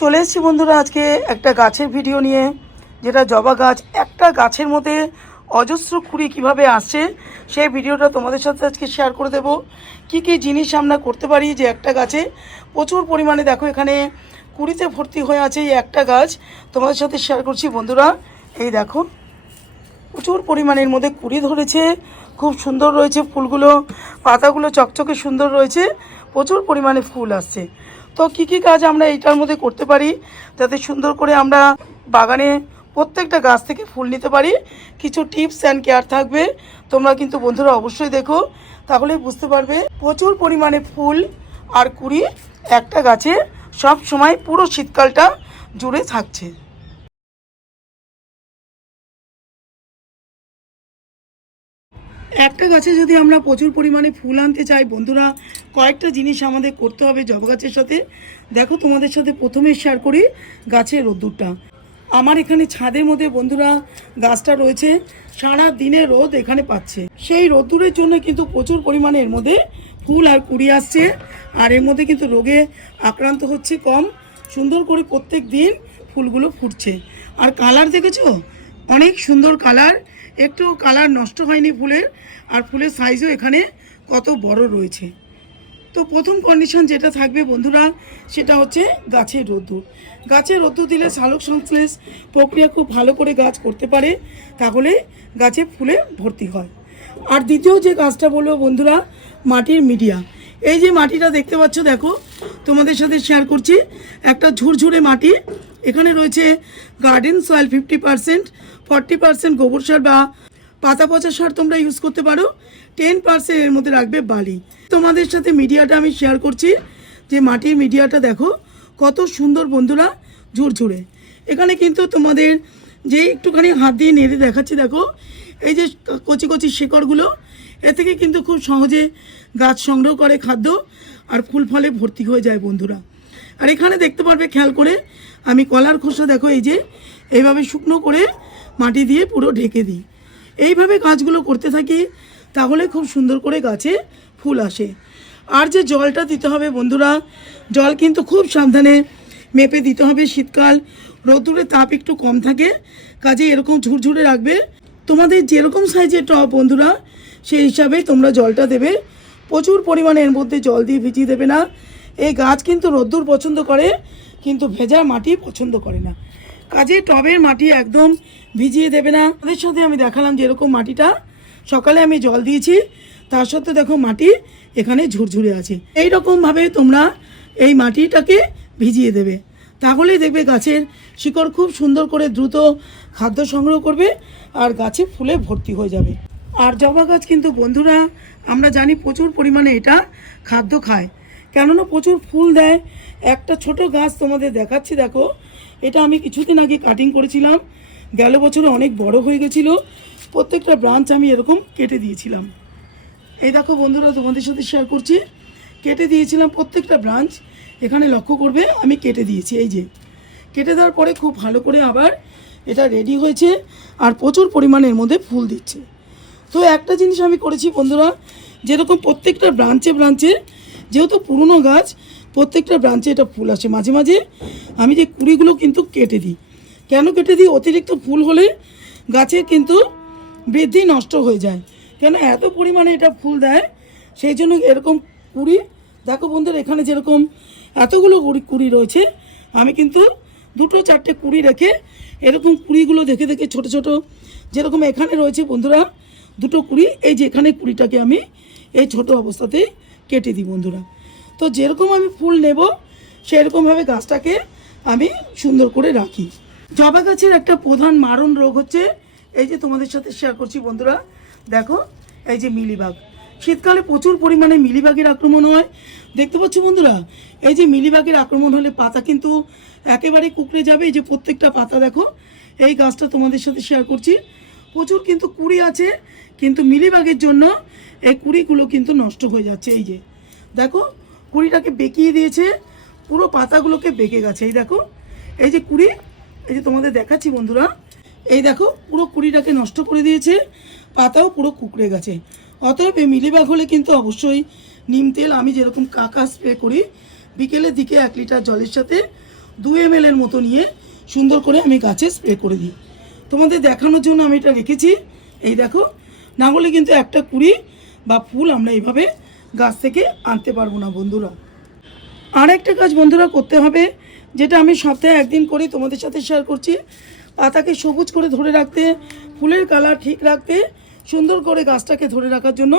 চলে এসেছি বন্ধুরা আজকে একটা গাছের ভিডিও নিয়ে, যেটা জবা গাছ, একটা গাছের মধ্যে অজস্র কুড়ি কীভাবে আসছে, সেই ভিডিওটা তোমাদের সাথে আজকে শেয়ার করে দেব। কি কি জিনিস আমরা করতে পারি যে একটা গাছে? প্রচুর পরিমাণে দেখো এখানে কুড়িতে ভর্তি হয়ে আছে এই একটা গাছ। তোমাদের সাথে শেয়ার করছি বন্ধুরা। এই দেখো, প্রচুর পরিমাণের মধ্যে কুড়ি ধরেছে, খুব সুন্দর রয়েছে ফুলগুলো, পাতাগুলো চকচকে সুন্দর রয়েছে, প্রচুর পরিমাণে ফুল আসছে। তো কি কি কাজ আমরা এইটার মধ্যে করতে পারি? যাতে সুন্দর করে আমরা বাগানে প্রত্যেকটা গাছ থেকে ফুল নিতে পারি। কিছু টিপস অ্যান্ড কেয়ার থাকবে। তোমরা কিন্তু বন্ধুরা অবশ্যই দেখো। তাহলেই বুঝতে পারবে, প্রচুর পরিমাণে ফুল আর কুড়ি একটা গাছে সব সময় পুরো শীতকালটা জুড়ে থাকছে। একটা গাছে যদি আমরা প্রচুর পরিমাণে ফুল আনতে চাই, বন্ধুরা কয়েকটা জিনিস আমাদের করতে হবে জব গাছের সাথে। দেখো তোমাদের সাথে প্রথমে শেয়ার করি গাছের রোদ্দুরটা। আমার এখানে ছাদের মধ্যে বন্ধুরা গাছটা রয়েছে, সারা দিনে রোদ এখানে পাচ্ছে। সেই রোদ্দুরের জন্য কিন্তু প্রচুর পরিমাণে এর মধ্যে ফুল আর কুড়ি আসছে। আর এর মধ্যে কিন্তু রোগে আক্রান্ত হচ্ছে কম। সুন্দর করে প্রত্যেক দিন ফুলগুলো ফুটছে। আর কালার দেখেছ? অনেক সুন্দর কালার। একটু কালার নষ্ট হয়নি ফুলের। আর ফুলের সাইজও এখানে কত বড় রয়েছে। তো প্রথম কন্ডিশন যেটা থাকবে বন্ধুরা, সেটা হচ্ছে গাছের রোদ্দুর। গাছের রোদ্দুর দিলে সালোক সংশ্লেষ প্রক্রিয়া খুব ভালো করে গাছ করতে পারে, তাহলে গাছে ফুলে ভর্তি হয়। আর দ্বিতীয় যে গাছটা বলব বন্ধুরা, মাটির মিডিয়া। এই যে মাটিটা দেখতে পাচ্ছ, দেখো, তোমাদের সাথে শেয়ার করছি। একটা ঝুরঝুরে মাটি, এখানে রয়েছে garden soil fifty percent forty percent গোবর সার বা পাতা পচা সার তোমরা ইউজ করতে পারো। টেন পার্সেন্ট এর মধ্যে রাখবে বালি। তোমাদের সাথে মিডিয়াটা আমি শেয়ার করছি, যে মাটির মিডিয়াটা দেখো, কত সুন্দর বন্ধুরা, ঝুরঝুরে। এখানে কিন্তু তোমাদের যে একটুখানি হাত দিয়ে নেড়ে দেখাচ্ছি, দেখো, এই যে কচি কচি শেকড়গুলো, এ থেকে কিন্তু খুব সহজে গাছ সংগ্রহ করে খাদ্য আর ফুল ফলে ভর্তি হয়ে যায় বন্ধুরা। আর এখানে দেখতে পারবে, খেয়াল করে, আমি কলার খোসা দেখো, এই যে, এইভাবে শুকনো করে মাটি দিয়ে পুরো ঢেকে দিই। এইভাবে গাছগুলো করতে থাকি, তাহলে খুব সুন্দর করে গাছে ফুল আসে। আর যে জলটা দিতে হবে বন্ধুরা, জল কিন্তু খুব সাবধানে মেপে দিতে হবে শীতকাল। রোদ্দুরের তাপ একটু কম থাকে কাজে এরকম ঝুরঝুরে রাখবে। তোমাদের যেরকম সাইজের টব বন্ধুরা, সেই হিসাবে তোমরা জলটা দেবে। প্রচুর পরিমাণে এর মধ্যে জল দিয়ে ভিজিয়ে দেবে না। এই গাছ কিন্তু রোদ্দুর পছন্দ করে, কিন্তু ভেজা মাটি পছন্দ করে না। কাজে টবের মাটি একদম ভিজিয়ে দেবে না। তাদের সাথে আমি দেখালাম যে এরকম মাটিটা। সকালে আমি জল দিয়েছি তার সত্ত্বেও দেখো মাটি এখানে ঝুরঝুরে আছে। এই রকমভাবে তোমরা এই মাটিটাকে ভিজিয়ে দেবে। তাহলেই দেখবে গাছের শিকড় খুব সুন্দর করে দ্রুত খাদ্য সংগ্রহ করবে আর গাছে ফুলে ভর্তি হয়ে যাবে। আর জবা গাছ কিন্তু বন্ধুরা, আমরা জানি প্রচুর পরিমাণে এটা খাদ্য খায়। কেননা প্রচুর ফুল দেয়। একটা ছোট গাছ তোমাদের দেখাচ্ছি, দেখো। এটা আমি কিছুদিন আগে কাটিং করেছিলাম। গেল বছরে অনেক বড় হয়ে গেছিল। প্রত্যেকটা ব্রাঞ্চ আমি এরকম কেটে দিয়েছিলাম। এই দেখো বন্ধুরা, তোমাদের সাথে শেয়ার করছি। কেটে দিয়েছিলাম প্রত্যেকটা ব্রাঞ্চ এখানে লক্ষ্য করবে, আমি কেটে দিয়েছি, এই যে। কেটে দেওয়ার পরে খুব ভালো করে আবার এটা রেডি হয়েছে আর প্রচুর পরিমাণের মধ্যে ফুল দিচ্ছে। তো একটা জিনিস আমি করেছি বন্ধুরা, যেরকম প্রত্যেকটা ব্রাঞ্চে ব্রাঞ্চে যেহেতু পুরনো গাছ, প্রত্যেকটা ব্রাঞ্চে এটা ফুল আসে। মাঝে মাঝে আমি যে কুড়িগুলো কিন্তু কেটে দিই। কেন কেটে দিই? অতিরিক্ত ফুল হলে গাছের কিন্তু বৃদ্ধি নষ্ট হয়ে যায়। কেন এত পরিমাণে এটা ফুল দেয়? সেই জন্য এরকম কুড়ি, দেখো বন্ধুরা, এখানে যেরকম এতগুলো কুড়ি রয়েছে, আমি কিন্তু দুটো চারটে কুড়ি রেখে এরকম কুড়িগুলো দেখে দেখে ছোট ছোট যেরকম এখানে রয়েছে বন্ধুরা, দুটো কুড়ি, এই যে এখানে কুড়িটাকে আমি এই ছোট অবস্থাতেই কেটে দিই বন্ধুরা। তো যেরকম আমি ফুল নেব, সেরকমভাবে গাছটাকে আমি সুন্দর করে রাখি। জবা গাছের একটা প্রধান মারণ রোগ হচ্ছে, এই যে তোমাদের সাথে শেয়ার করছি বন্ধুরা দেখো, এই যে মিলিবাগ। শীতকালে প্রচুর পরিমাণে মিলিবাগের আক্রমণ হয়। দেখতে পাচ্ছ বন্ধুরা, এই যে মিলিবাগের আক্রমণ হলে পাতা কিন্তু একেবারে কুকড়ে যাবে। এই যে প্রত্যেকটা পাতা দেখো, এই গাছটা তোমাদের সাথে শেয়ার করছি। প্রচুর কিন্তু কুড়ি আছে, কিন্তু মিলিবাগের জন্য এই কুড়িগুলো কিন্তু নষ্ট হয়ে যাচ্ছে। এই যে, দেখো, কুড়িটাকে বেঁকিয়ে দিয়েছে, পুরো পাতাগুলোকে বেঁকে গেছে। এই দেখো, এই যে কুড়ি, এই যে তোমাদের দেখাচ্ছি বন্ধুরা, এই দেখো, পুরো কুড়িটাকে নষ্ট করে দিয়েছে। পাতাও পুরো কুকড়ে গেছে। অতএব এই মিলিবাগ হলে কিন্তু অবশ্যই নিম তেল আমি যেরকম কাকা স্প্রে করি, বিকেলের দিকে এক লিটার জলের সাথে দু এম এর মতো নিয়ে সুন্দর করে আমি গাছে স্প্রে করে দিই। তোমাদের দেখানোর জন্য আমি এটা রেখেছি। এই দেখো, না হলে কিন্তু একটা কুড়ি বা ফুল আমরা এইভাবে গাছ থেকে আনতে পারব না বন্ধুরা। আর একটা কাজ বন্ধুরা করতে হবে, যেটা আমি সপ্তাহে একদিন করে তোমাদের সাথে শেয়ার করছি, পাতাকে সবুজ করে ধরে রাখতে, ফুলের কালার ঠিক রাখতে সুন্দর করে গাছটাকে ধরে রাখার জন্য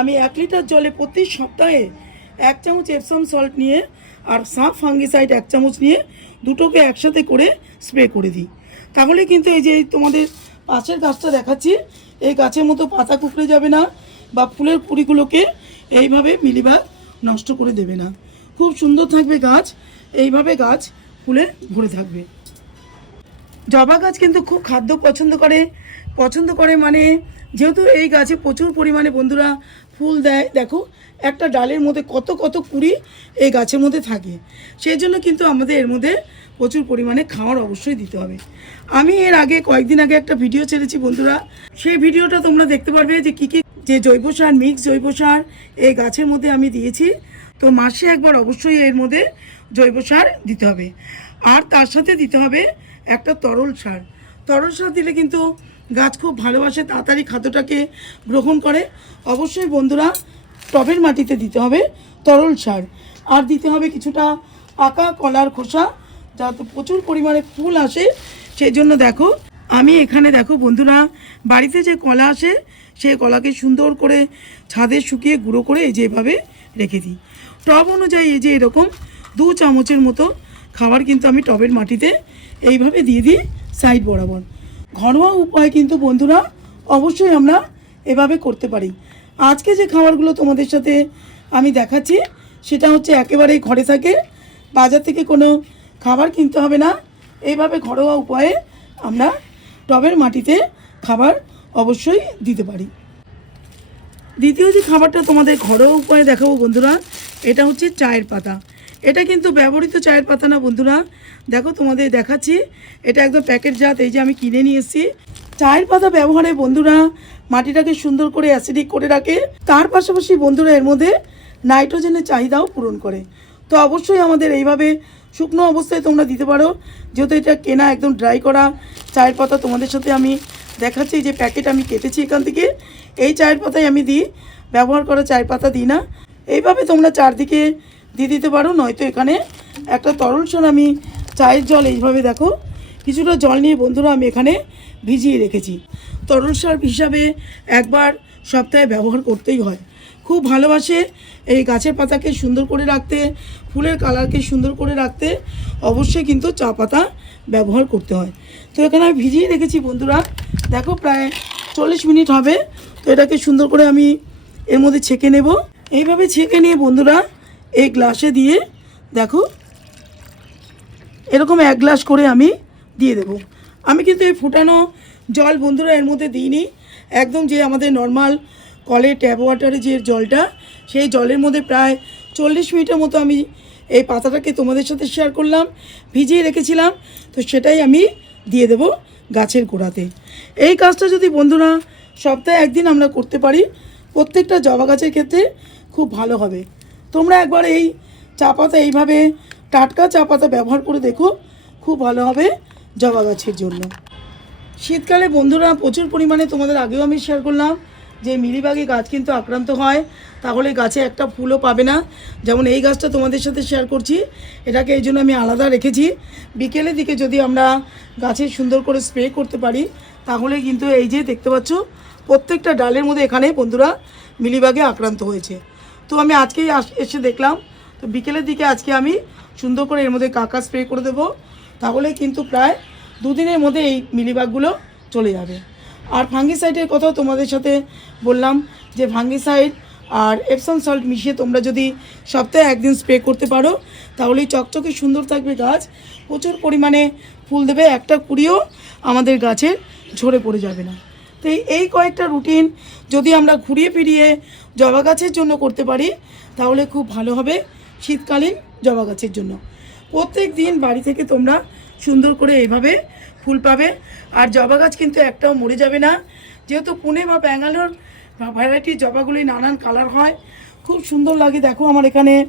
আমি এক লিটার জলে প্রতি সপ্তাহে এক চামচ এপসম সল্ট নিয়ে আর সাপ ফাঙ্গিসাইড এক চামচ নিয়ে দুটোকে একসাথে করে স্প্রে করে দিই। তাহলে কিন্তু এই যে তোমাদের পাশের গাছটা দেখাচ্ছি, এই গাছের মতো পাতা কুকড়ে যাবে না বা ফুলের কুড়িগুলোকে এইভাবে মিলিবাগ নষ্ট করে দেবে না। খুব সুন্দর থাকবে গাছ, এইভাবে গাছ ফুলে ভরে থাকবে। জবা গাছ কিন্তু খুব খাদ্য পছন্দ করে পছন্দ করে মানে যেহেতু এই গাছে প্রচুর পরিমাণে বন্ধুরা ফুল দেয়, দেখো, একটা ডালের মধ্যে কত কত কুড়ি এই গাছের মধ্যে থাকে। সেই জন্য কিন্তু আমাদের এর মধ্যে প্রচুর পরিমাণে খাওয়ার অবশ্যই দিতে হবে। আমি এর আগে কয়েকদিন আগে একটা ভিডিও ছেড়েছি বন্ধুরা। সেই ভিডিওটা তোমরা দেখতে পারবে যে কী কী যে জৈব সার, মিক্স জৈব সার এই গাছের মধ্যে আমি দিয়েছি। তো মাসে একবার অবশ্যই এর মধ্যে জৈব সার দিতে হবে। আর তার সাথে দিতে হবে একটা তরল সার। তরল সার দিলে কিন্তু গাছ খুব ভালোবাসে, তাড়াতাড়ি খাদ্যটাকে গ্রহণ করে। অবশ্যই বন্ধুরা, টবের মাটিতে দিতে হবে তরল সার। আর দিতে হবে কিছুটা পাকা কলার খোসা, যাতে প্রচুর পরিমাণে ফুল আসে। সেই জন্য দেখো, আমি এখানে দেখো বন্ধুরা, বাড়িতে যে কলা আসে, সেই কলাকে সুন্দর করে ছাদে শুকিয়ে গুঁড়ো করে এই যে এভাবে রেখে দিই। টব অনুযায়ী এই যে এরকম দু চামচের মতো খাবার কিন্তু আমি টবের মাটিতে এইভাবে দিয়ে দিই সাইড বরাবর। ঘরোয়া উপায় কিন্তু বন্ধুরা অবশ্যই আমরা এভাবে করতে পারি। আজকে যে খাবারগুলো তোমাদের সাথে আমি দেখাচ্ছি, সেটা হচ্ছে একেবারেই ঘরে থাকে। বাজার থেকে কোনো খাবার কিনতে হবে না। এইভাবে ঘরোয়া উপায়ে আমরা টবের মাটিতে খাবার অবশ্যই দিতে পারি। দ্বিতীয় যে খাবারটা তোমাদের ঘরোয়া উপায়ে দেখাবো বন্ধুরা, এটা হচ্ছে চায়ের পাতা। এটা কিন্তু ব্যবহৃত চায়ের পাতা না, বন্ধুরা। দেখো, তোমাদের দেখাচ্ছি। এটা একদম প্যাকেট জাত, এই যে আমি কিনে নিয়ে এসেছি। চায়ের পাতা ব্যবহারে, বন্ধুরা, মাটিটাকে সুন্দর করে অ্যাসিডিক করে রাখে। তার পাশাপাশি, বন্ধুরা, এর মধ্যে নাইট্রোজেনের চাহিদাও পূরণ করে। তো অবশ্যই আমাদের এইভাবে শুকনো অবস্থায় তোমরা দিতে পারো। যেহেতু এটা কেনা একদম ড্রাই করা, চায়ের পাতা তোমাদের সাথে আমি দেখাচ্ছি। যে প্যাকেট আমি কেটেছি এখান থেকে। এই চায়ের পাতাই আমি দিই, ব্যবহার করা চায়ের পাতা দিই না। এইভাবে তোমরা চারদিকে দিয়ে দিতে পারো, নয়তো এখানে একটা তরল সার আমি চায়ের জল এইভাবে দেখো, কিছুটা জল নিয়ে বন্ধুরা আমি এখানে ভিজিয়ে রেখেছি। তরল সার হিসাবে একবার সপ্তাহে ব্যবহার করতেই হয়। খুব ভালোবাসে এই গাছের পাতাকে সুন্দর করে রাখতে, ফুলের কালারকে সুন্দর করে রাখতে, অবশ্যই কিন্তু চা পাতা ব্যবহার করতে হয়। তো এখানে আমি ভিজিয়ে রেখেছি বন্ধুরা, দেখো প্রায় চল্লিশ মিনিট হবে, তো এটাকে সুন্দর করে আমি এর মধ্যে ছেঁকে নেব। এইভাবে ছেঁকে নিয়ে বন্ধুরা এই গ্লাসে দিয়ে দেখো, এরকম এক গ্লাস করে আমি দিয়ে দেবো। আমি কিন্তু এই ফুটানো জল বন্ধুরা এর মধ্যে দিইনি। একদম যে আমাদের নর্মাল কলের ট্যাপ ওয়াটারে যে জলটা, সেই জলের মধ্যে প্রায় চল্লিশ মিনিটের মতো আমি এই পাতাটাকে তোমাদের সাথে শেয়ার করলাম, ভিজিয়ে রেখেছিলাম। তো সেটাই আমি দিয়ে দেব গাছের গোড়াতে। এই কাজটা যদি বন্ধুরা সপ্তাহে একদিন আমরা করতে পারি, প্রত্যেকটা জবা গাছের ক্ষেত্রে খুব ভালো হবে। তোমরা একবার এই চা পাতা এইভাবে টাটকা চা পাতা ব্যবহার করে দেখো, খুব ভালো হবে জবা গাছের জন্য। শীতকালে বন্ধুরা প্রচুর পরিমাণে তোমাদের আগেও আমি শেয়ার করলাম যে মিলিবাগে গাছ কিন্তু আক্রান্ত হয়, তাহলে গাছে একটা ফুলও পাবে না। যেমন এই গাছটা তোমাদের সাথে শেয়ার করছি, এটাকে এই জন্য আমি আলাদা রেখেছি। বিকেলের দিকে যদি আমরা গাছে সুন্দর করে স্প্রে করতে পারি, তাহলে কিন্তু এই যে দেখতে পাচ্ছ, প্রত্যেকটা ডালের মধ্যে এখানে বন্ধুরা মিলিবাগে আক্রান্ত হয়েছে। তো আমি আজকেই এসে দেখলাম। তো বিকেলের দিকে আজকে আমি সুন্দর করে এর মধ্যে কাকা স্প্রে করে দেবো। তাহলে কিন্তু প্রায় দুদিনের মধ্যে এই মিলিবাগগুলো চলে যাবে। আর ফাঙ্গিসাইডের কথাও তোমাদের সাথে বললাম যে ফাঙ্গিসাইড আর এপসন সল্ট মিশিয়ে তোমরা যদি সপ্তাহে একদিন স্প্রে করতে পারো, তাহলেই চকচকে সুন্দর থাকবে গাছ। প্রচুর পরিমাণে ফুল দেবে, একটা কুড়িও আমাদের গাছের ঝরে পড়ে যাবে না। তো এই- কয়েকটা রুটিন যদি আমরা ঘুরিয়ে ফিরিয়ে জবা গাছের জন্য করতে পারি, তাহলে খুব ভালো হবে শীতকালীন জবা গাছের জন্য। প্রত্যেক দিন বাড়ি থেকে তোমরা সুন্দর করে এইভাবে ফুল পাবে। আর জবা গাছ কিন্তু একটাও মরে যাবে না। যেহেতু পুনে বা ব্যাঙ্গালোর ভ্যারাইটি জবাগুলি নানান কালার হয়। খুব সুন্দর লাগে, দেখো আমার এখানে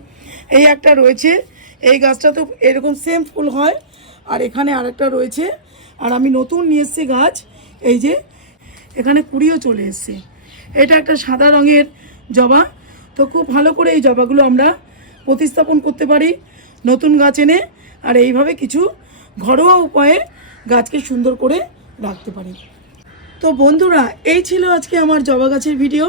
এই একটা রয়েছে। এই গাছটা তো এরকম সেম ফুল হয়। আর এখানে আরেকটা রয়েছে। আর আমি নতুন নিয়ে এসেছি গাছ, এই যে এখানে কুড়িও চলে এসছে। এটা একটা সাদা রঙের জবা। তো খুব ভালো করে এই জবাগুলো আমরা প্রতিস্থাপন করতে পারি নতুন গাছ এনে। আর এইভাবে কিছু ঘরোয়া উপায়ে গাছকে সুন্দর করে রাখতে পারি। তো বন্ধুরা, এই ছিল আজকে আমার জবা গাছের ভিডিও।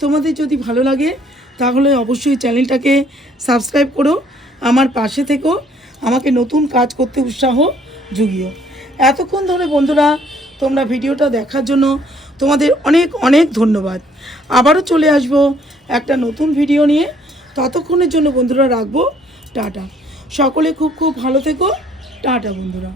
তোমাদের যদি ভালো লাগে, তাহলে অবশ্যই চ্যানেলটাকে সাবস্ক্রাইব করো, আমার পাশে থেকো, আমাকে নতুন কাজ করতে উৎসাহ জুগিও। এতক্ষণ ধরে বন্ধুরা তোমরা ভিডিওটা দেখার জন্য তোমাদের অনেক অনেক ধন্যবাদ। আবারও চলে আসব একটা নতুন ভিডিও নিয়ে। ততক্ষণের জন্য বন্ধুরা রাখব। টাটা। সকলে খুব খুব ভালো থেকো। টাটা বন্ধুরা।